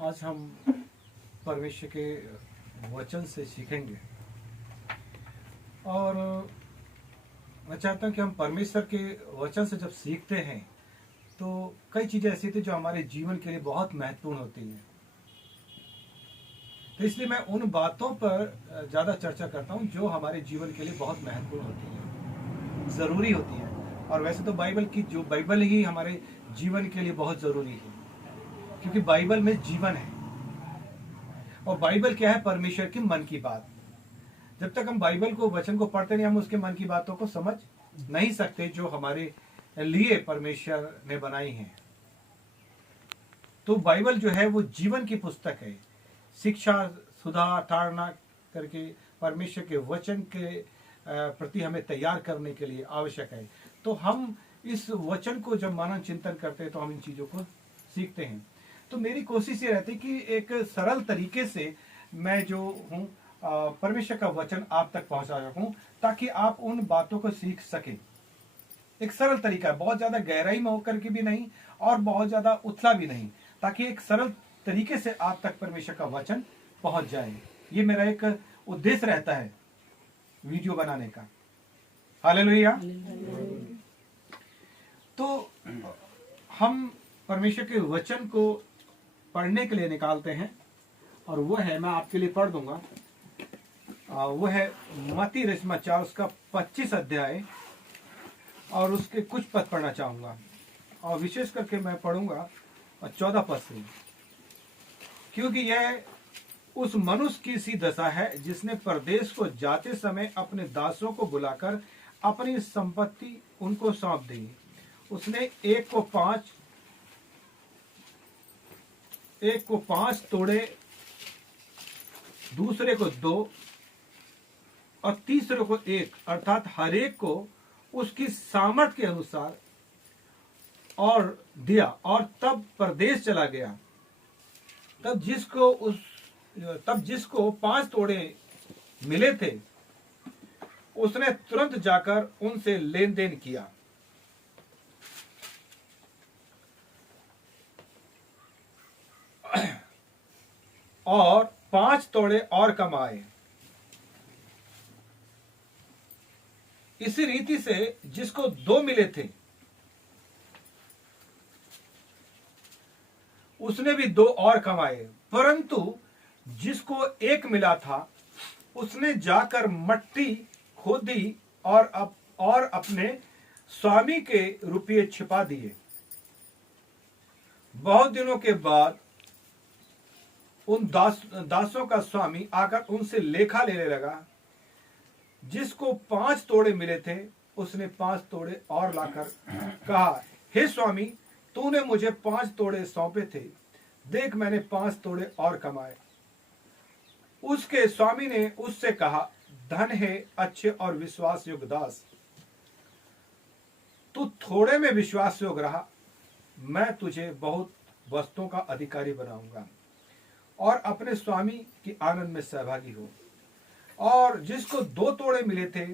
आज हम परमेश्वर के वचन से सीखेंगे और मैं चाहता हूं कि हम परमेश्वर के वचन से जब सीखते हैं तो कई चीज़ें ऐसी थी जो हमारे जीवन के लिए बहुत महत्वपूर्ण होती हैं। तो इसलिए मैं उन बातों पर ज़्यादा चर्चा करता हूं जो हमारे जीवन के लिए बहुत महत्वपूर्ण होती हैं, ज़रूरी होती हैं। और वैसे तो बाइबल ही हमारे जीवन के लिए बहुत ज़रूरी है, क्योंकि बाइबल में जीवन है। और बाइबल क्या है? परमेश्वर की मन की बात। जब तक हम बाइबल को, वचन को पढ़ते नहीं, हम उसके मन की बातों को समझ नहीं सकते जो हमारे लिए परमेश्वर ने बनाई हैं। तो बाइबल जो है वो जीवन की पुस्तक है। शिक्षा, सुधार, ताड़ना करके परमेश्वर के वचन के प्रति हमें तैयार करने के लिए आवश्यक है। तो हम इस वचन को जब मनन चिंतन करते हैं तो हम इन चीजों को सीखते हैं। तो मेरी कोशिश ये रहती है कि एक सरल तरीके से मैं जो हूँ परमेश्वर का वचन आप तक पहुंचा सकूं, ताकि आप उन बातों को सीख सकें। एक सरल तरीका है, बहुत ज्यादा गहराई में होकर के भी नहीं और बहुत ज्यादा उथला भी नहीं, ताकि एक सरल तरीके से आप तक परमेश्वर का वचन पहुंच जाए। ये मेरा एक उद्देश्य रहता है वीडियो बनाने का। हालेलुया। तो हम परमेश्वर के वचन को पढ़ने के लिए निकालते हैं और वो है, मैं आपके लिए पढ़ दूंगा, वो है मत्ती रसमाचार उसका 25 अध्याय और उसके कुछ पद पढ़ना चाहूंगा। और विशेष करके मैं पढ़ूंगा 14 पद से, क्योंकि यह उस मनुष्य की सी दशा है जिसने परदेश को जाते समय अपने दासों को बुलाकर अपनी संपत्ति उनको सौंप दी। उसने एक को 5 तोड़े, दूसरे को 2 और तीसरे को 1, अर्थात हर एक को उसकी सामर्थ के अनुसार और दिया, और तब परदेश चला गया। तब जिसको 5 तोड़े मिले थे उसने तुरंत जाकर उनसे लेन देन किया और 5 तोड़े और कमाए। इसी रीति से जिसको 2 मिले थे उसने भी 2 और कमाए, परंतु जिसको 1 मिला था उसने जाकर मट्टी खोदी और अपने स्वामी के रुपये छिपा दिए। बहुत दिनों के बाद उन दासों का स्वामी आकर उनसे लेखा लेने लगा। जिसको 5 तोड़े मिले थे उसने 5 तोड़े और लाकर कहा, हे स्वामी, तूने मुझे 5 तोड़े सौंपे थे, देख मैंने 5 तोड़े और कमाए। उसके स्वामी ने उससे कहा, धन है अच्छे और विश्वास योग्य दास, तू थोड़े में विश्वास योग्य रहा, मैं तुझे बहुत वस्तुओं का अधिकारी बनाऊंगा, और अपने स्वामी की आनंद में सहभागी हो। और जिसको 2 तोड़े मिले थे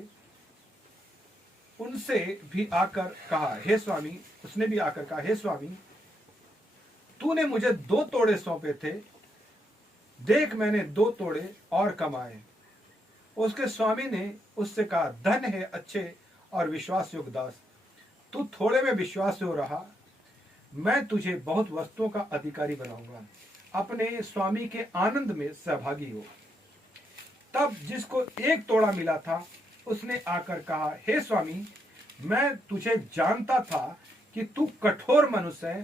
उनसे भी आकर कहा, हे स्वामी, उसने भी आकर कहा, हे स्वामी, तूने मुझे 2 तोड़े सौंपे थे, देख मैंने 2 तोड़े और कमाए। उसके स्वामी ने उससे कहा, धन है अच्छे और विश्वास योग्य दास, तू थोड़े में विश्वास हो रहा, मैं तुझे बहुत वस्तुओं का अधिकारी बनाऊंगा, अपने स्वामी के आनंद में सहभागी हो। तब जिसको 1 तोड़ा मिला था उसने आकर कहा, हे स्वामी, मैं तुझे जानता था कि तू कठोर मनुष्य है,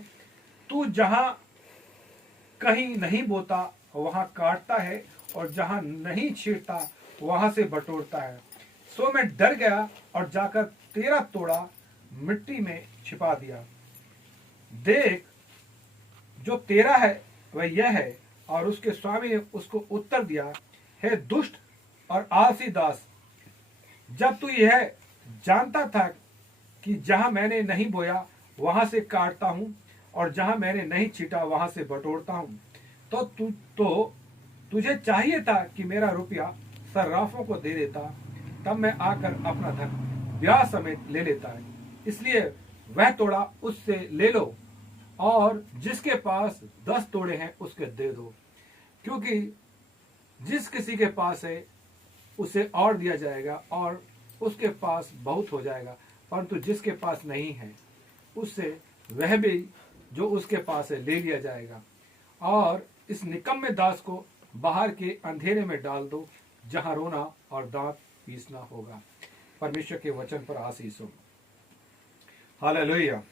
तू जहां कहीं नहीं बोता वहां काटता है और जहां नहीं छींटता वहां से बटोरता है। सो मैं डर गया और जाकर 13 तोड़ा मिट्टी में छिपा दिया। देख, जो 13 है वह यह है। और उसके स्वामी ने उसको उत्तर दिया, हे दुष्ट और आलसी दास, जब तू यह जानता था कि जहां मैंने नहीं बोया वहां से काटता हूं और जहां मैंने नहीं छीटा वहां से बटोरता हूं, तो तुझे चाहिए था कि मेरा रुपया सर्राफों को दे देता, तब मैं आकर अपना धन ब्याज समेत ले लेता है। इसलिए वह तोड़ा उससे ले लो और जिसके पास 10 तोड़े हैं उसके दे दो, क्योंकि जिस किसी के पास है उसे और दिया जाएगा और उसके पास बहुत हो जाएगा, परंतु जिसके पास नहीं है उससे वह भी जो उसके पास है ले लिया जाएगा। और इस निकम्मे दास को बाहर के अंधेरे में डाल दो, जहां रोना और दांत पीसना होगा। परमेश्वर के वचन पर आशीष हो। हालेलुया।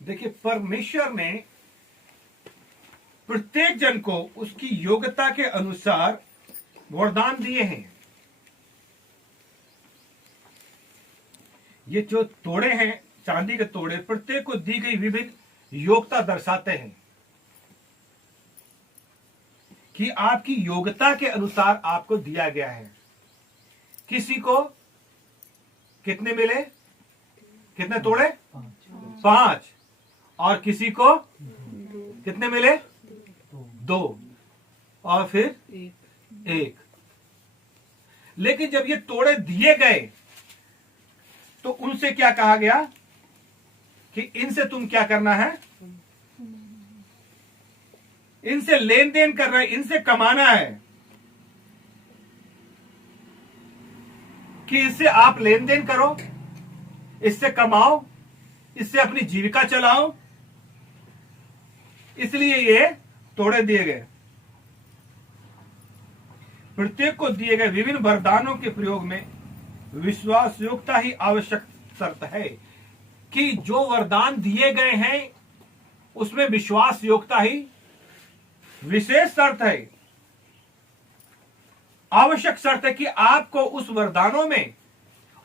देखिए, परमेश्वर ने प्रत्येक जन को उसकी योग्यता के अनुसार वरदान दिए हैं। ये जो तोड़े हैं, चांदी के तोड़े, प्रत्येक को दी गई विभिन्न योग्यता दर्शाते हैं कि आपकी योग्यता के अनुसार आपको दिया गया है। किसी को कितने मिले? कितने तोड़े? 5। और किसी को कितने मिले? 2। और फिर 1। लेकिन जब ये तोड़े दिए गए तो उनसे क्या कहा गया कि इनसे तुम क्या करना है? इनसे लेन देन करना है, इनसे कमाना है, कि इससे आप लेन देन करो, इससे कमाओ, इससे अपनी जीविका चलाओ। इसलिए ये तोड़े दिए गए। प्रत्येक को दिए गए विभिन्न वरदानों के प्रयोग में विश्वास योग्यता ही आवश्यक शर्त है, कि जो वरदान दिए गए हैं उसमें विश्वास योग्यता ही विशेष शर्त है, आवश्यक शर्त है कि आपको उस वरदानों में,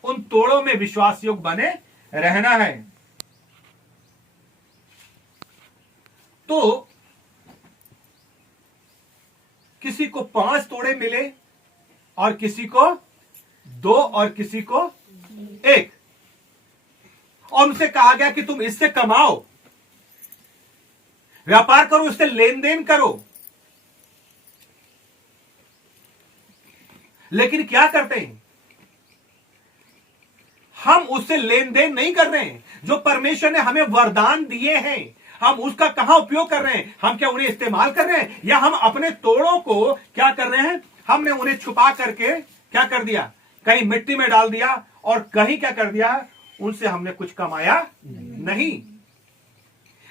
उन तोड़ों में विश्वास योग्य बने रहना है। तो किसी को 5 तोड़े मिले और किसी को 2 और किसी को 1, और उनसे कहा गया कि तुम इससे कमाओ, व्यापार करो, इससे लेन देन करो। लेकिन क्या करते हैं? हम उससे लेन देन नहीं कर रहे हैं। जो परमेश्वर ने हमें वरदान दिए हैं, हम उसका कहां उपयोग कर रहे हैं? हम क्या उन्हें इस्तेमाल कर रहे हैं, या हम अपने तोड़ों को क्या कर रहे हैं? हमने उन्हें छुपा करके क्या कर दिया? कहीं मिट्टी में डाल दिया, और कहीं क्या कर दिया? उनसे हमने कुछ कमाया नहीं।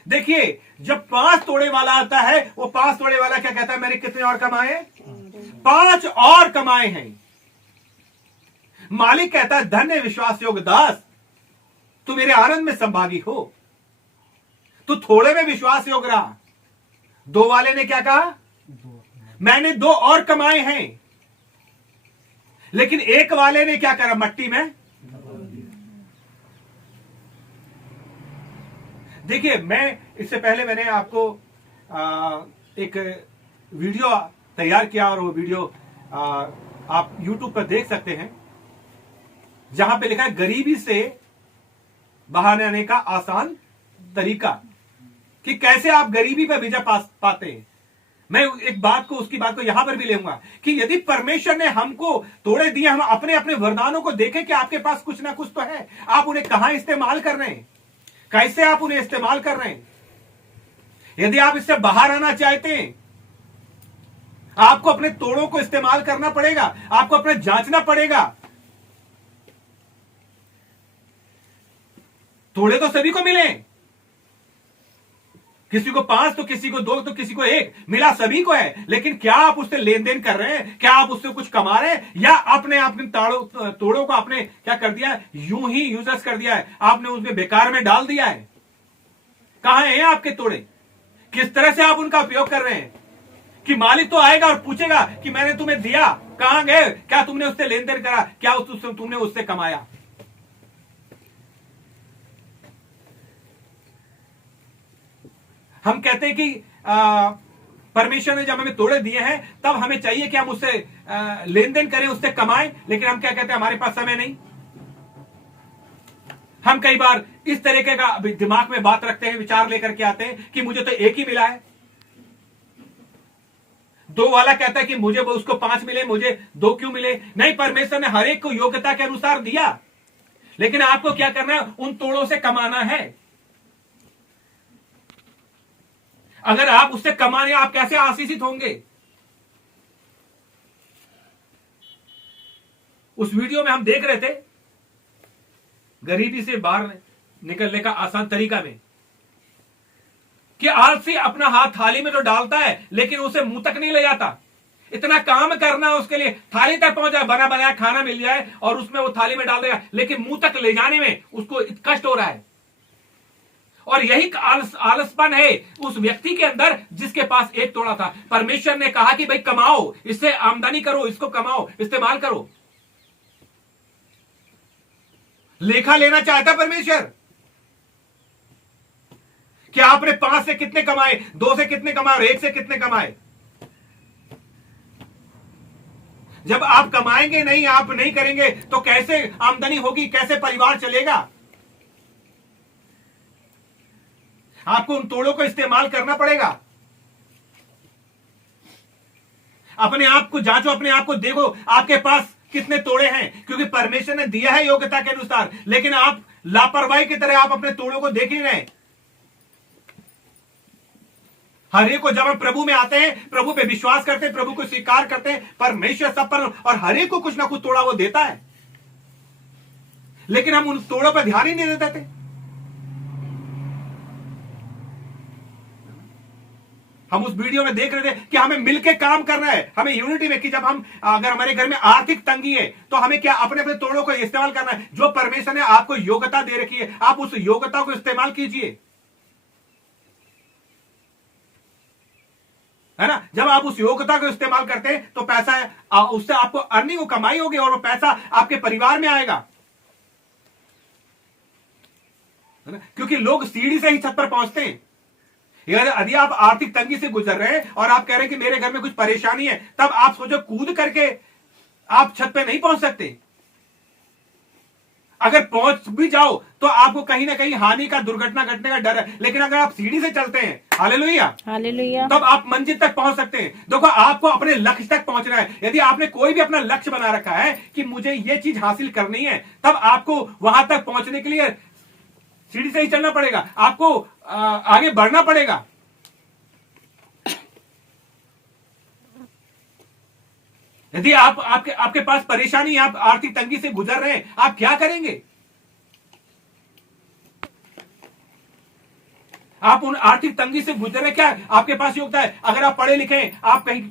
देखिए, जब 5 तोड़े वाला आता है, वो 5 तोड़े वाला क्या कहता है? मैंने कितने और कमाए? 5 और कमाए हैं। मालिक कहता है, धन्य विश्वास योग्य दास, तू मेरे आनंद में संभागी हो। तू थोड़े में विश्वास योग्य रहा। 2 वाले ने क्या कहा? मैंने 2 और कमाए हैं। लेकिन 1 वाले ने क्या करा? मट्टी में। देखिए, मैं इससे पहले मैंने आपको एक वीडियो तैयार किया, और वो वीडियो आप YouTube पर देख सकते हैं, जहां पे लिखा है गरीबी से बाहर आने का आसान तरीका, कि कैसे आप गरीबी पर विजय पाते हैं। मैं एक बात को, उसकी बात को यहां पर भी लेऊंगा कि यदि परमेश्वर ने हमको तोड़े दिए, हम अपने अपने वरदानों को देखें कि आपके पास कुछ ना कुछ तो है। आप उन्हें कहां इस्तेमाल कर रहे हैं? कैसे आप उन्हें इस्तेमाल कर रहे हैं? यदि आप इससे बाहर आना चाहते हैं, आपको अपने तोड़ों को इस्तेमाल करना पड़ेगा, आपको अपने जांचना पड़ेगा। तोड़े तो सभी को मिले, किसी को 5 तो किसी को 2 तो किसी को 1 मिला, सभी को है। लेकिन क्या आप उससे लेन देन कर रहे हैं? क्या आप उससे कुछ कमा रहे हैं, या अपने तोड़ों को आपने क्या कर दिया है? यूं ही यूजलेस कर दिया है, आपने उसमें बेकार में डाल दिया है। कहां हैं आपके तोड़े? किस तरह से आप उनका उपयोग कर रहे हैं? कि मालिक तो आएगा और पूछेगा कि मैंने तुम्हें दिया, कहां गए? क्या तुमने उससे लेन देन करा? क्या तुमने उससे कमाया? हम कहते हैं कि परमेश्वर ने जब हमें तोड़े दिए हैं, तब हमें चाहिए कि हम उससे लेन देन करें, उससे कमाएं। लेकिन हम क्या कहते हैं? हमारे पास समय नहीं। हम कई बार इस तरीके का दिमाग में बात रखते हैं, विचार लेकर के आते हैं कि मुझे तो 1 ही मिला है। दो वाला कहता है कि मुझे उसको 5 मिले, मुझे 2 क्यों मिले? नहीं, परमेश्वर ने हर एक को योग्यता के अनुसार दिया, लेकिन आपको क्या करना है? उन तोड़ों से कमाना है। अगर आप उससे कमाने, आप कैसे आशीषित होंगे? उस वीडियो में हम देख रहे थे गरीबी से बाहर निकलने का आसान तरीका में, कि आलसी अपना हाथ थाली में तो डालता है लेकिन उसे मुंह तक नहीं ले जाता। इतना काम करना उसके लिए, थाली तक पहुंच जाए, बना बनाया खाना मिल जाए और उसमें वो थाली में डाल देगा, लेकिन मुंह तक ले जाने में उसको कष्ट हो रहा है। और यही आलसपन है उस व्यक्ति के अंदर जिसके पास 1 तोड़ा था। परमेश्वर ने कहा कि भाई कमाओ, इससे आमदनी करो, इसको कमाओ, इस्तेमाल करो। लेखा लेना चाहता परमेश्वर कि आपने 5 से कितने कमाए, 2 से कितने कमाए और 1 से कितने कमाए। जब आप कमाएंगे नहीं, आप नहीं करेंगे तो कैसे आमदनी होगी, कैसे परिवार चलेगा? आपको उन तोड़ों को इस्तेमाल करना पड़ेगा। अपने आप को जांचो, अपने आप को देखो, आपके पास कितने तोड़े हैं, क्योंकि परमेश्वर ने दिया है योग्यता के अनुसार, लेकिन आप लापरवाही की तरह आप अपने तोड़ों को देख ही रहे हैं। हर एक को, जब हम प्रभु में आते हैं, प्रभु पे विश्वास करते हैं, प्रभु को स्वीकार करते हैं, परमेश्वर सब पर, और हर एक को कुछ ना कुछ तोड़ा वो देता है, लेकिन हम उन तोड़ों पर ध्यान ही नहीं देते। हम उस वीडियो में देख रहे थे कि हमें मिलकर काम करना है, हमें यूनिटी में, कि जब हम, अगर हमारे घर में आर्थिक तंगी है तो हमें क्या अपने अपने तोड़ों को इस्तेमाल करना है। जो परमेश्वर ने आपको योग्यता दे रखी है, आप उस योग्यता को इस्तेमाल कीजिए, है ना। जब आप उस योग्यता को इस्तेमाल करते हैं तो पैसा, उससे आपको अर्निंग, कमाई होगी और वो पैसा आपके परिवार में आएगा, है ना। क्योंकि लोग सीढ़ी से ही छत पर पहुंचते हैं। यदि आप आर्थिक तंगी से गुजर रहे हैं और आप कह रहे हैं कि मेरे घर में कुछ परेशानी है, तब आप सोचो कूद करके आप छत पे नहीं पहुंच सकते। अगर पहुंच भी जाओ तो आपको कहीं ना कहीं हानि का, दुर्घटना घटने का डर है, लेकिन अगर आप सीढ़ी से चलते हैं, हालेलुया, हालेलुया, तब आप मंजिल तक पहुंच सकते हैं। देखो, आपको अपने लक्ष्य तक पहुंचना है। यदि आपने कोई भी अपना लक्ष्य बना रखा है कि मुझे ये चीज हासिल करनी है, तब आपको वहां तक पहुंचने के लिए सीढ़ी से ही चलना पड़ेगा, आपको आगे बढ़ना पड़ेगा। यदि आपके पास परेशानी, आप आर्थिक तंगी से गुजर रहे हैं, आप क्या करेंगे? आप उन आर्थिक तंगी से गुजर रहे, क्या आपके पास योग्यता है? अगर आप पढ़े लिखे, आप कहीं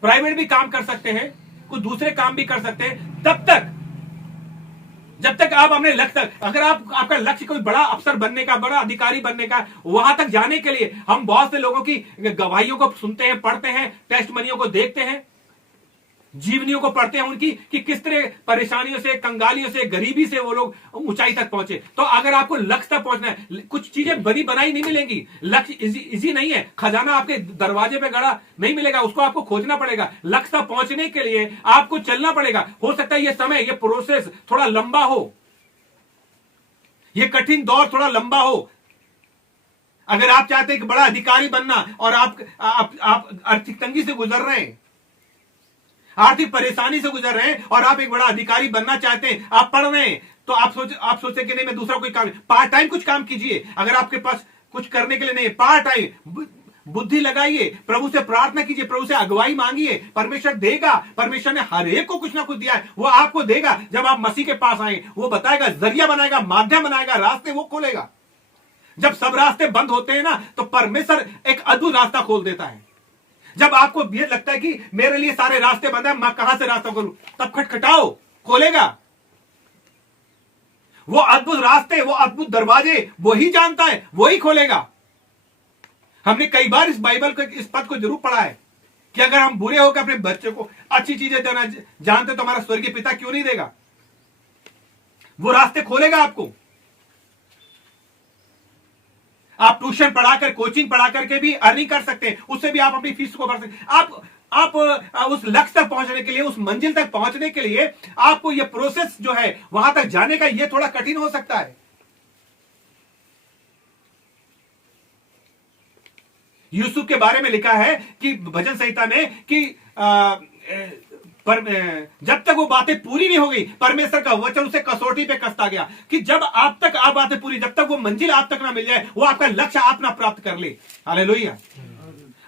प्राइवेट भी काम कर सकते हैं, कुछ दूसरे काम भी कर सकते हैं, तब तक, जब तक आप अपने लक्ष्य तक, अगर आपका लक्ष्य कोई बड़ा अफसर बनने का, बड़ा अधिकारी बनने का, वहां तक जाने के लिए हम बहुत से लोगों की गवाहियों को सुनते हैं, पढ़ते हैं, टेस्ट मनियों को देखते हैं, जीवनियों को पढ़ते हैं उनकी, कि किस तरह परेशानियों से, कंगालियों से, गरीबी से वो लोग ऊंचाई तक पहुंचे। तो अगर आपको लक्ष्य तक पहुंचना है, कुछ चीजें बनी बनाई नहीं मिलेंगी। लक्ष्य इजी नहीं है, खजाना आपके दरवाजे पे गड़ा नहीं मिलेगा, उसको आपको खोजना पड़ेगा। लक्ष्य तक पहुंचने के लिए आपको चलना पड़ेगा। हो सकता है ये समय, ये प्रोसेस थोड़ा लंबा हो, ये कठिन दौर थोड़ा लंबा हो। अगर आप चाहते हैं कि बड़ा अधिकारी बनना और आप आर्थिक तंगी से गुजर रहे हैं, आर्थिक परेशानी से गुजर रहे हैं और आप एक बड़ा अधिकारी बनना चाहते हैं, आप पढ़ रहे हैं, तो आप सोचते कि नहीं, मैं दूसरा कोई काम, पार्ट टाइम कुछ काम कीजिए। अगर आपके पास कुछ करने के लिए नहीं, पार्ट टाइम बुद्धि लगाइए, प्रभु से प्रार्थना कीजिए, प्रभु से अगुवाई मांगिए, परमेश्वर देगा। परमेश्वर ने हर एक को कुछ ना कुछ दिया है, वो आपको देगा। जब आप मसीह के पास आए, वो बताएगा, जरिया बनाएगा, माध्यम बनाएगा, रास्ते वो खोलेगा। जब सब रास्ते बंद होते हैं ना, तो परमेश्वर एक अद्भुत रास्ता खोल देता है। जब आपको ये लगता है कि मेरे लिए सारे रास्ते बंद है, मैं कहां से रास्ता खोलूं, तब खटखटाओ, खोलेगा। वो अद्भुत रास्ते, वो अद्भुत दरवाजे वही जानता है, वही खोलेगा। हमने कई बार इस बाइबल को, इस पद को जरूर पढ़ा है कि अगर हम बुरे होकर अपने बच्चे को अच्छी चीजें देना जानते तो हमारा स्वर्गीय पिता क्यों नहीं देगा? वो रास्ते खोलेगा आपको। आप ट्यूशन पढ़ाकर, कोचिंग पढ़ाकर के भी अर्निंग कर सकते हैं, उससे भी आप अपनी फीस को भर सकते हैं। आप उस लक्ष्य तक पहुंचने के लिए, उस मंजिल तक पहुंचने के लिए आपको यह प्रोसेस जो है, वहां तक जाने का, यह थोड़ा कठिन हो सकता है। यूसुफ के बारे में लिखा है कि भजन संहिता में कि पर जब तक वो बातें पूरी नहीं हो गई, परमेश्वर का वचन उसे कसौटी पे कसता गया कि जब आप तक आप बातें पूरी, जब तक वो मंजिल आप तक ना मिल जाए, वो आपका लक्ष्य आप ना प्राप्त कर ले। हालेलुया।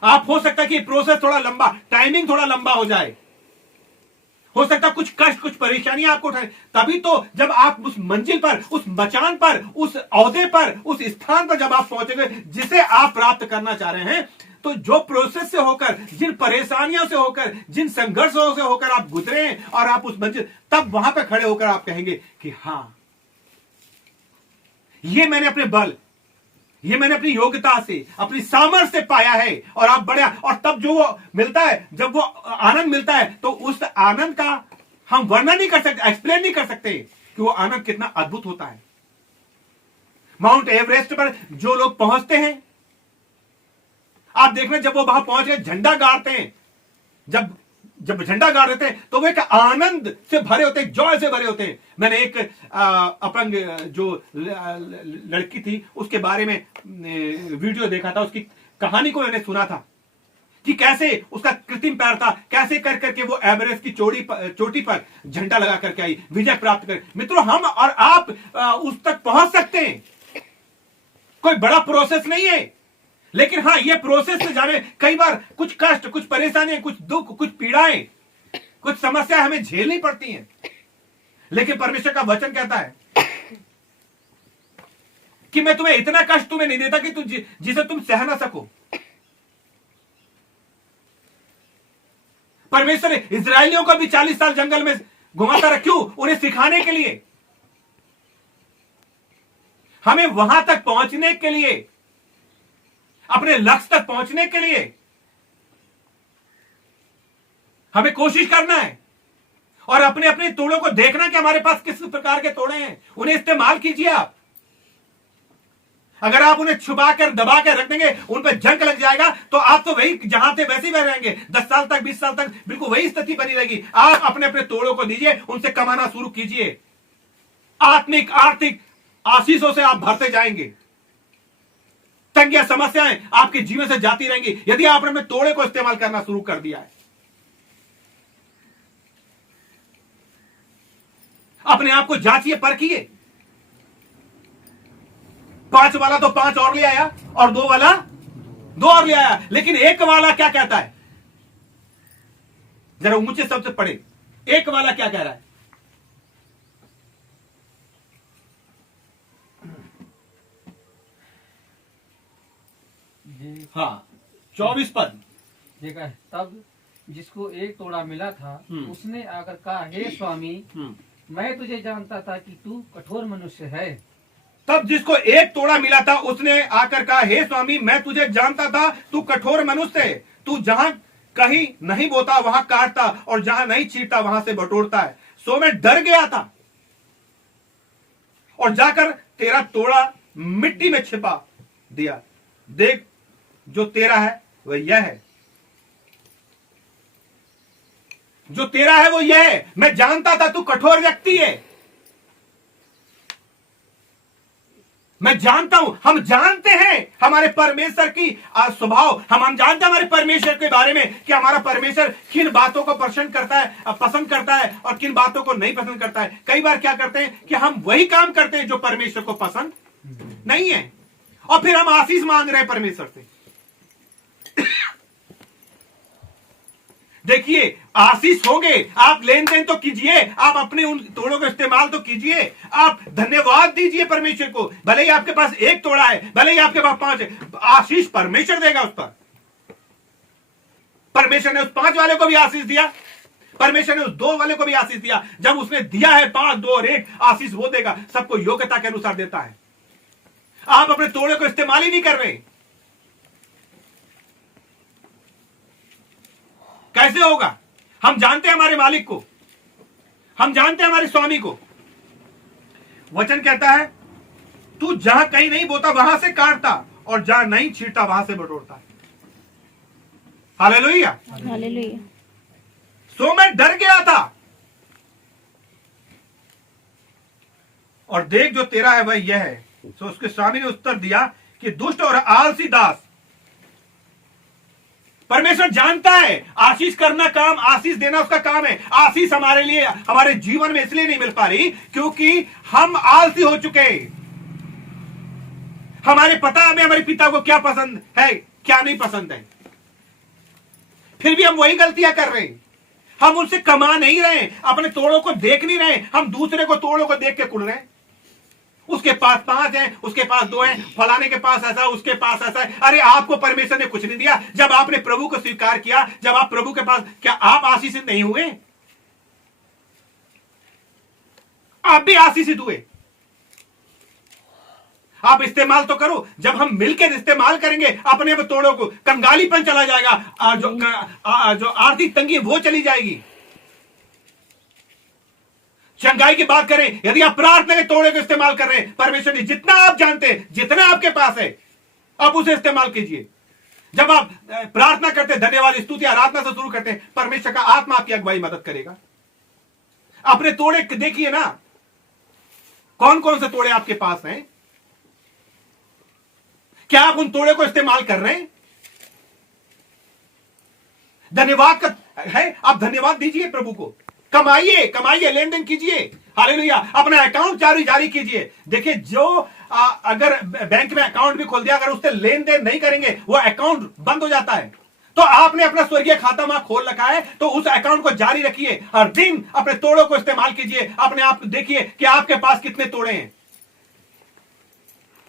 आप हो सकता है कि प्रोसेस थोड़ा लंबा, टाइमिंग थोड़ा लंबा हो जाए, हो सकता है कुछ कष्ट, कुछ परेशानियां आपको उठाए, तभी तो जब आप उस मंजिल पर, उस मचान पर, उस ओहदे पर, उस स्थान पर जब आप पहुंचेंगे जिसे आप प्राप्त करना चाह रहे हैं, तो जो प्रोसेस से होकर, जिन परेशानियों से होकर, जिन संघर्षों से होकर आप गुजरे हैं और आप उस मंजिल, तब वहां पर खड़े होकर आप कहेंगे कि हां, ये मैंने अपने बल, ये मैंने अपनी योग्यता से, अपनी सामर्थ्य से पाया है। और आप बढ़िया, और तब जो वो मिलता है, जब वो आनंद मिलता है, तो उस आनंद का हम वर्णन नहीं कर सकते, एक्सप्लेन नहीं कर सकते कि वो आनंद कितना अद्भुत होता है। माउंट एवरेस्ट पर जो लोग पहुंचते हैं, आप देखना जब वो वहां पहुंच गए, झंडा गाड़ते हैं, जब झंडा गाड़ देते हैं तो वे एक आनंद से भरे होते हैं, जॉय से भरे होते हैं। मैंने एक अपंग जो लड़की थी उसके बारे में वीडियो देखा था, उसकी कहानी को मैंने सुना था कि कैसे उसका कृत्रिम पैर था, कैसे कर करके वो एवरेस्ट की चोटी पर झंडा लगा करके आई, विजय प्राप्त कर। मित्रों, हम और आप उस तक पहुंच सकते हैं, कोई बड़ा प्रोसेस नहीं है, लेकिन हां, ये प्रोसेस से जाने कई बार कुछ कष्ट, कुछ परेशानियां, कुछ दुख, कुछ पीड़ाएं, कुछ समस्याएं हमें झेलनी पड़ती हैं। लेकिन परमेश्वर का वचन कहता है कि मैं तुम्हें इतना कष्ट तुम्हें नहीं देता कि जिसे तुम सह ना सको। परमेश्वर ने इजरायलियों को भी 40 साल जंगल में घुमाता रहा, क्यों? उन्हें सिखाने के लिए, हमें वहां तक पहुंचने के लिए, अपने लक्ष्य तक पहुंचने के लिए हमें कोशिश करना है और अपने अपने तोड़ों को देखना कि हमारे पास किस प्रकार के तोड़े हैं, उन्हें इस्तेमाल कीजिए आप। अगर आप उन्हें छुपा कर, दबा कर रख देंगे, उन पर जंग लग जाएगा, तो आप तो वही जहां थे वैसे ही वह रहेंगे। 10 साल तक, 20 साल तक बिल्कुल वही स्थिति बनी रहेगी। आप अपने अपने तोड़ों को दीजिए, उनसे कमाना शुरू कीजिए, आत्मिक आर्थिक आशीषों से आप भरते जाएंगे। तंगियां, समस्याएं आपके जीवन से जाती रहेंगी यदि आपने अपने तोड़े को इस्तेमाल करना शुरू कर दिया है। अपने आप को जांचिए, परखिए। 5 वाला तो 5 और ले आया, और 2 वाला 2 और ले आया, लेकिन 1 वाला क्या कहता है? जरा ऊंचे शब्द से पढ़े, 1 वाला क्या कह रहा है? हाँ, 24 पद देखा है। तब जिसको 1 तोड़ा मिला था उसने आकर कहा, हे स्वामी, मैं तुझे जानता था कि तू कठोर मनुष्य है। तब जिसको 1 तोड़ा मिला था उसने आकर कहा, हे स्वामी, मैं तुझे जानता था तू कठोर मनुष्य है। तू जहां कहीं नहीं बोता वहां काटता, और जहां नहीं छींटता वहां से बटोरता है। सो मैं डर गया था और जाकर तेरा तोड़ा मिट्टी में छिपा दिया। देख, जो तेरा है वह यह है, जो तेरा है वो यह है। मैं जानता था तू कठोर व्यक्ति है, मैं जानता हूं। हम जानते हैं हमारे परमेश्वर की स्वभाव, हम जानते हैं हमारे परमेश्वर के बारे में कि हमारा परमेश्वर किन बातों को पसंद करता है और किन बातों को नहीं पसंद करता है। कई बार क्या करते हैं कि हम वही काम करते हैं जो परमेश्वर को पसंद नहीं है, और फिर हम आशीष मांग रहे हैं परमेश्वर से। देखिए, आशीष होंगे, आप लेन देन तो कीजिए, आप अपने उन तोड़ों का इस्तेमाल तो कीजिए, आप धन्यवाद दीजिए परमेश्वर को। भले ही आपके पास 1 तोड़ा है, भले ही आपके पास 5 है, आशीष परमेश्वर देगा उस पर। परमेश्वर ने उस 5 वाले को भी आशीष दिया, परमेश्वर ने उस 2 वाले को भी आशीष दिया। जब उसने दिया है 5, 2 और 1, आशीष वो देगा, सबको योग्यता के अनुसार देता है। आप अपने तोड़े को इस्तेमाल ही नहीं कर रहे, कैसे होगा? हम जानते हैं हमारे मालिक को, हम जानते हैं हमारे स्वामी को। वचन कहता है, तू जहां कहीं नहीं बोता वहां से काटता, और जहां नहीं छींटता वहां से बटोरता। Hallelujah, hallelujah. सो मैं डर गया था, और देख जो तेरा है वह यह है। सो उसके स्वामी ने उत्तर दिया कि दुष्ट और आलसी दास, परमेश्वर जानता है आशीष करना काम, आशीष देना उसका काम है। आशीष हमारे लिए, हमारे जीवन में इसलिए नहीं मिल पा रही क्योंकि हम आलसी हो चुके हैं। हमारे पता हमें हमारे पिता को क्या पसंद है, क्या नहीं पसंद है, फिर भी हम वही गलतियां कर रहे हैं। हम उनसे कमा नहीं रहे, अपने तोड़ों को देख नहीं रहे, हम दूसरे को तोड़ों को देख के कुड़ रहे हैं। उसके पास 5 हैं, उसके पास 2 हैं, फलाने के पास ऐसा, उसके पास ऐसा है। अरे आपको परमेश्वर ने कुछ नहीं दिया। जब आपने प्रभु को स्वीकार किया, जब आप प्रभु के पास, क्या आप आशीषित नहीं हुए? आप भी आशीषित हुए। आप इस्तेमाल तो करो। जब हम मिलकर इस्तेमाल करेंगे अपने तोड़ों को, कंगालीपन चला जाएगा, जो आर्थिक तंगी वो चली जाएगी। चंगाई की बात करें, यदि आप प्रार्थना के तोड़े को इस्तेमाल कर रहे हैं, परमेश्वर ने जितना आप जानते हैं, जितना आपके पास है, आप उसे इस्तेमाल कीजिए। जब आप प्रार्थना करते हैं, धन्यवाद स्तुति आराधना से शुरू करते हैं, परमेश्वर का आत्मा आपकी अगुवाई मदद करेगा। अपने तोड़े देखिए ना, कौन कौन से तोड़े आपके पास हैं? क्या आप उन तोड़े को इस्तेमाल कर रहे हैं? धन्यवाद का है, आप धन्यवाद दीजिए प्रभु को। कमाइए, कमाइए, लेन देन कीजिए। हालेलुया। अपना अकाउंट जारी कीजिए। देखिए, जो अगर बैंक में अकाउंट भी खोल दिया, अगर उससे लेन देन नहीं करेंगे, वो अकाउंट बंद हो जाता है। तो आपने अपना स्वर्गीय खाता वहां खोल रखा है, तो उस अकाउंट को जारी रखिए। हर दिन अपने तोड़ों को इस्तेमाल कीजिए। अपने आप देखिए कि आपके पास कितने तोड़े हैं।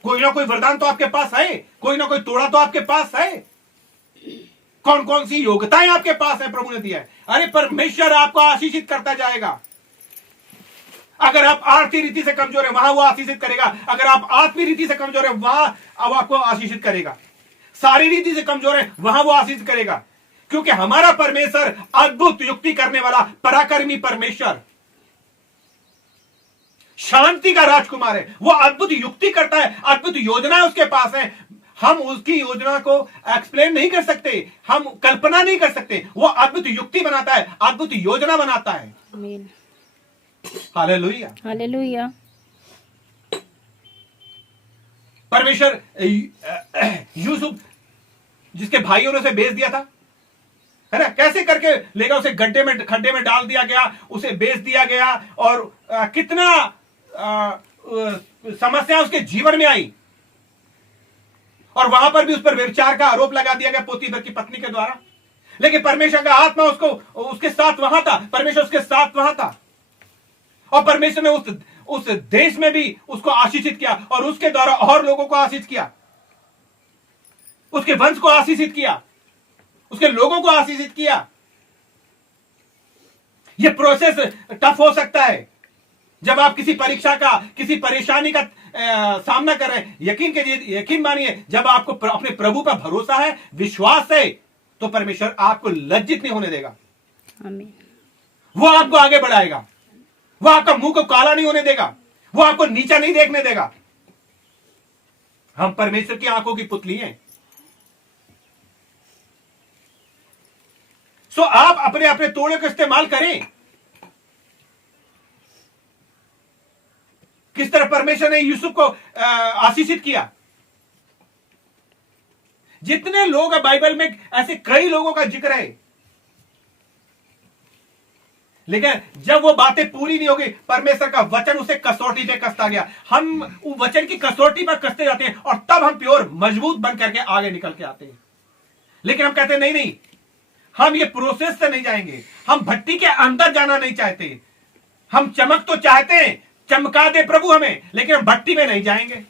कोई ना कोई वरदान तो आपके पास है, कोई ना कोई तोड़ा तो आपके पास है। कौन कौन सी योग्यताएं आपके पास है, प्रभु ने दिया है। अरे परमेश्वर आपको आशीषित करता जाएगा। अगर आप आर्थिक रीति से कमजोर है, वहां वो आशीषित करेगा। अगर आप आत्मीय रीति से कमजोर है, वहां अब आपको आशीषित करेगा। सारी रीति से कमजोर है, वहां वो आशीषित करेगा। क्योंकि हमारा परमेश्वर अद्भुत युक्ति करने वाला पराक्रमी परमेश्वर, शांति का राजकुमार है। वो अद्भुत युक्ति करता है, अद्भुत योजनाएं उसके पास है। हम उसकी योजना को एक्सप्लेन नहीं कर सकते, हम कल्पना नहीं कर सकते। वो अद्भुत युक्ति बनाता है, अद्भुत योजना बनाता है। आमीन। Hallelujah, hallelujah. परमेश्वर यूसुफ, जिसके भाइयों ने उसे बेच दिया था, है ना, कैसे करके लेगा, उसे खड्डे में डाल दिया गया, उसे बेच दिया गया। और कितना समस्या उसके जीवन में आई। और वहां पर भी उस पर व्यभिचार का आरोप लगा दिया गया पोतीफर की पत्नी के द्वारा। लेकिन परमेश्वर का आत्मा उसके साथ वहां था, परमेश्वर उसके साथ वहां था। और परमेश्वर ने उस देश में भी उसको आशीषित किया, और उसके द्वारा और लोगों को आशीषित किया, उसके वंश को आशीषित किया, उसके लोगों को आशीषित किया। यह प्रोसेस टफ हो सकता है। जब आप किसी परीक्षा का, किसी परेशानी का सामना कर रहे हैं, यकीन मानिए, जब आपको अपने प्रभु पर भरोसा है, विश्वास है, तो परमेश्वर आपको लज्जित नहीं होने देगा। आमीन। वो आपको आगे बढ़ाएगा। वो आपका मुंह को काला नहीं होने देगा। वो आपको नीचा नहीं देखने देगा। हम परमेश्वर की आंखों की पुतली हैं। सो आप अपने अपने तोड़े को इस्तेमाल करें। किस तरह परमेश्वर ने यूसुफ को आशीषित किया। जितने लोग हैं बाइबल में, ऐसे कई लोगों का जिक्र है, लेकिन जब वो बातें पूरी नहीं होगी, परमेश्वर का वचन उसे कसौटी पे कसता गया। हम उस वचन की कसौटी पर कसते जाते हैं, और तब हम प्योर मजबूत बन करके आगे निकल के आते हैं। लेकिन हम कहते हैं नहीं, हम ये प्रोसेस से नहीं जाएंगे। हम भट्टी के अंदर जाना नहीं चाहते। हम चमक तो चाहते हैं, चमका दे प्रभु हमें, लेकिन हम भट्टी में नहीं जाएंगे।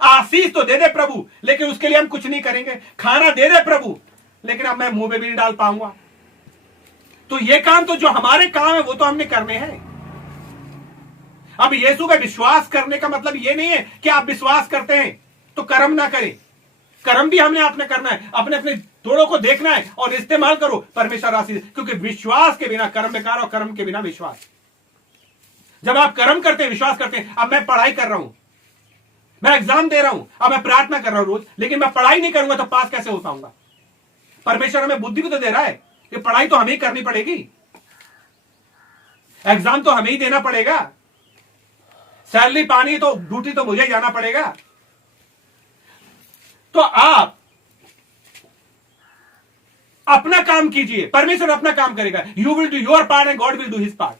आशीष तो दे दे प्रभु, लेकिन उसके लिए हम कुछ नहीं करेंगे। खाना दे दे प्रभु, लेकिन अब मैं मुंह में भी नहीं डाल पाऊंगा। तो ये काम तो जो हमारे काम है, वो तो हमने करने हैं। अब यीशु पे विश्वास करने का मतलब ये नहीं है कि आप विश्वास करते हैं तो कर्म ना करें। कर्म भी हमने आपने करना है, अपने अपने तोड़ों को देखना है और इस्तेमाल करो। परमेश्वर आशीष, क्योंकि विश्वास के बिना कर्म बेकार, और कर्म के बिना विश्वास। जब आप कर्म करते हैं, विश्वास करते हैं, अब मैं पढ़ाई कर रहा हूं, मैं एग्जाम दे रहा हूं, अब मैं प्रार्थना कर रहा हूं रोज, लेकिन मैं पढ़ाई नहीं करूंगा तो पास कैसे हो पाऊंगा? परमेश्वर हमें बुद्धि भी तो दे रहा है कि पढ़ाई तो हमें ही करनी पड़ेगी, एग्जाम तो हमें ही देना पड़ेगा, सैलरी पानी तो ड्यूटी तो मुझे ही जाना पड़ेगा। तो आप अपना काम कीजिए, परमेश्वर अपना काम करेगा। You will do your part and God will do his part.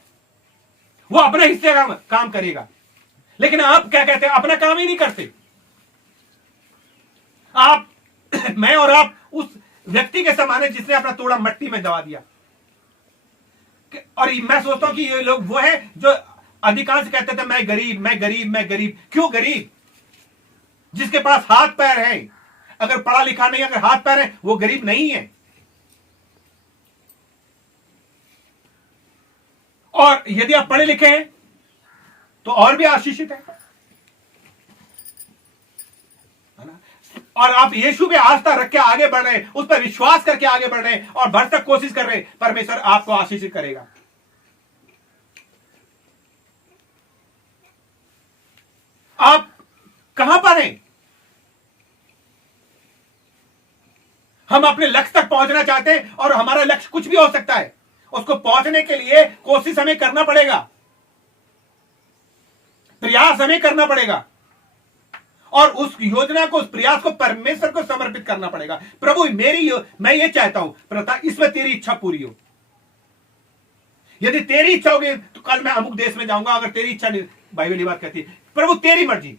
वो अपने हिस्से का काम करेगा। लेकिन आप क्या कहते हैं, अपना काम ही नहीं करते। आप मैं और आप उस व्यक्ति के समान है जिसने अपना तोड़ा मट्टी में दबा दिया। और मैं सोचता हूं कि ये लोग वो है जो अधिकांश कहते थे मैं गरीब, मैं गरीब, मैं गरीब। क्यों गरीब? जिसके पास हाथ पैर है, अगर पढ़ा लिखा नहीं, अगर हाथ पैर है, वो गरीब नहीं है। और यदि आप पढ़े लिखे हैं तो और भी आशीषित है ना? और आप यीशु पे आस्था रख के आगे बढ़ रहे हैं, उस पर विश्वास करके आगे बढ़ रहे हैं और भरसक कोशिश कर रहे हैं, परमेश्वर आपको आशीषित करेगा। आप कहां पर हैं? हम अपने लक्ष्य तक पहुंचना चाहते हैं और हमारा लक्ष्य कुछ भी हो सकता है। उसको पहुंचने के लिए कोशिश हमें करना पड़ेगा, प्रयास हमें करना पड़ेगा और उस योजना को, उस प्रयास को परमेश्वर को समर्पित करना पड़ेगा। प्रभु मैं ये चाहता हूं प्रभु, इसमें तेरी इच्छा पूरी हो। यदि तेरी इच्छा होगी तो कल मैं अमुक देश में जाऊंगा। अगर तेरी इच्छा नहीं, बाइबल ये बात कहती है प्रभु तेरी मर्जी।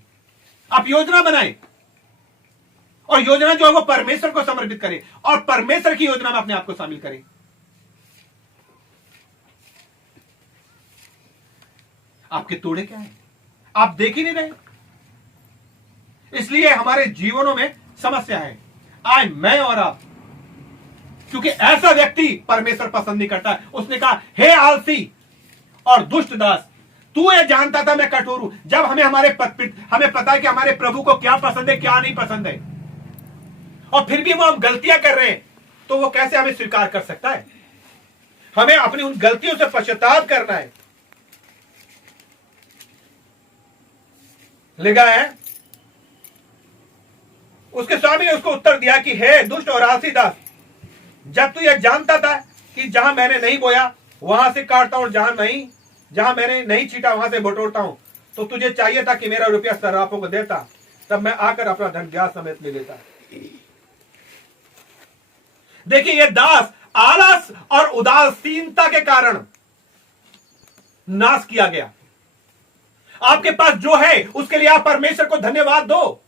आप योजना बनाएं और योजना जो है वो परमेश्वर को समर्पित करें और परमेश्वर की योजना में अपने आप को शामिल करें। आपके तोड़े क्या है, आप देख ही नहीं रहे, इसलिए हमारे जीवनों में समस्या है। आज मैं और आप, क्योंकि ऐसा व्यक्ति परमेश्वर पसंद नहीं करता। उसने कहा हे आलसी और दुष्ट दास, तू ये जानता था मैं कठोर हूं। जब हमें पता है कि हमारे प्रभु को क्या पसंद है, क्या नहीं पसंद है, और फिर भी हम गलतियां कर रहे हैं, तो वो कैसे हमें स्वीकार कर सकता है? हमें अपनी उन गलतियों से पश्चाताप करना है। लिखा है, उसके स्वामी ने उसको उत्तर दिया कि हे दुष्ट और आलसी दास, जब तू यह जानता था कि जहां मैंने नहीं बोया वहां से काटता हूं, जहां मैंने नहीं छीटा वहां से बटोरता हूं, तो तुझे चाहिए था कि मेरा रुपया सर्राफों को देता, तब मैं आकर अपना धन ब्याज समेत ले लेता। देखिए, यह दास आलस और उदासीनता के कारण नाश किया गया। आपके पास जो है उसके लिए आप परमेश्वर को धन्यवाद दो।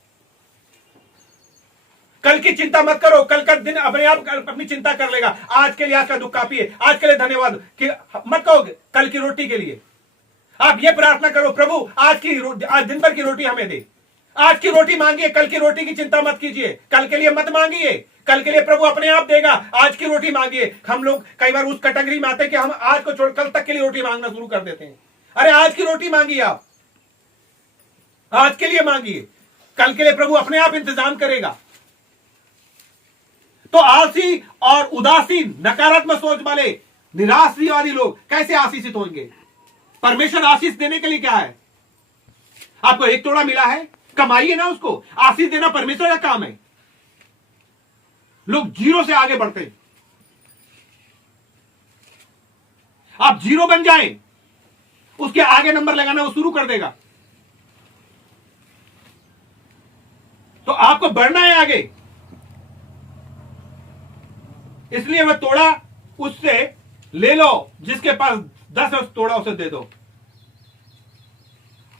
कल की चिंता मत करो, कल का दिन अपने आप अपनी चिंता कर लेगा। आज के लिए आज का दुख काफी है, आज के लिए धन्यवाद कि मत कहो कल की रोटी के लिए। आप ये प्रार्थना करो, प्रभु आज दिन भर की रोटी हमें दे। आज की रोटी मांगिए, कल की रोटी की चिंता मत कीजिए, कल के लिए मत मांगिए, कल के लिए प्रभु अपने आप देगा। आज की रोटी मांगिए। हम लोग कई बार उस कैटेगरी में आते हैं कि हम आज को छोड़ कल तक के लिए रोटी मांगना शुरू कर देते हैं। अरे आज की रोटी मांगिए, आप आज के लिए मांगिए, कल के लिए प्रभु अपने आप इंतजाम करेगा। तो आलसी और उदासीन, नकारात्मक सोच वाले, निराशावादी लोग कैसे आशीषित होंगे? परमेश्वर आशीष देने के लिए क्या है? आपको एक तोड़ा मिला है, कमाइए ना उसको। आशीष देना परमेश्वर का काम है। लोग जीरो से आगे बढ़ते हैं। आप जीरो बन जाएं, उसके आगे नंबर लगाना वो शुरू कर देगा। तो आपको बढ़ना है आगे। इसलिए वह तोड़ा उससे ले लो, जिसके पास 10 है उस तोड़ा उसे दे दो।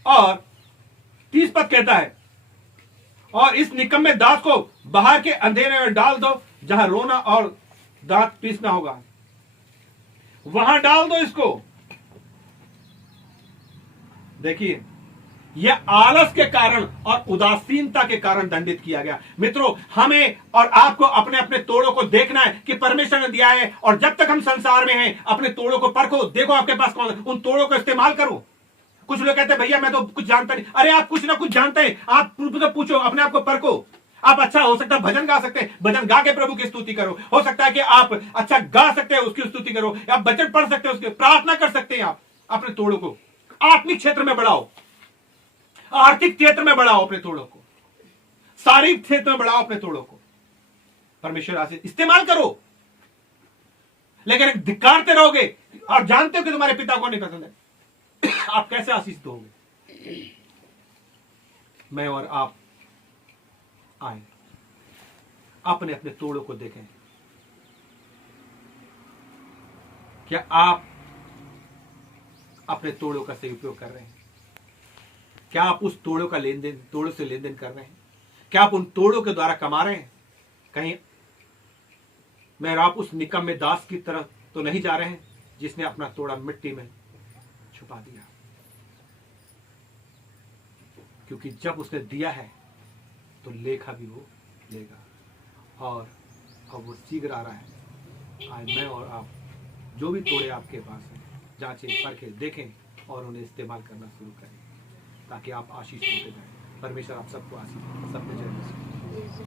और 30 पद कहता है, और इस निकम्मे दास को बाहर के अंधेरे में डाल दो, जहां रोना और दांत पीसना होगा, वहां डाल दो इसको। देखिए, यह आलस के कारण और उदासीनता के कारण दंडित किया गया। मित्रों, हमें और आपको अपने अपने तोड़ों को देखना है कि परमेश्वर ने दिया है, और जब तक हम संसार में हैं अपने तोड़ों को परखो, देखो आपके पास कौन है, उन तोड़ों को इस्तेमाल करो। कुछ लोग कहते हैं भैया मैं तो कुछ जानता नहीं। अरे आप कुछ ना कुछ जानते हैं, आप पूछो, अपने आप को परखो। आप अच्छा हो सकता है भजन गा सकते हैं, भजन गा के प्रभु की स्तुति करो। हो सकता है कि आप अच्छा गा सकते हैं, उसकी स्तुति करो। आप वचन पढ़ सकते हैं, उसकी प्रार्थना कर सकते हैं। आप अपने तोड़ों को आत्मिक क्षेत्र में बढ़ाओ, आर्थिक क्षेत्र में बढ़ाओ अपने तोड़ों को, शारीरिक क्षेत्र में बढ़ाओ अपने तोड़ों को। परमेश्वर आशीष इस्तेमाल करो। लेकिन धिक्कारते रहोगे और जानते हो कि तुम्हारे पिता को नहीं पसंद है, आप कैसे आशीष दोगे? मैं और आप आए, अपने अपने तोड़ों को देखें, क्या आप अपने तोड़ों का सही उपयोग कर रहे हैं? क्या आप उस तोड़ों से लेन देन कर रहे हैं? क्या आप उन तोड़ों के द्वारा कमा रहे हैं? कहीं मैं आप उस निकम्मे दास की तरफ तो नहीं जा रहे हैं जिसने अपना तोड़ा मिट्टी में छुपा दिया? क्योंकि जब उसने दिया है तो लेखा भी वो लेगा। और अब वो शीघ्र आ रहा है। आज मैं और आप जो भी तोड़े आपके पास हैं, जांचें, परखें, देखें और उन्हें इस्तेमाल करना शुरू करें, ताकि आप आशीष होते जाएं। परमेश्वर आप सबको आशीष दे। सब में जय मसीह।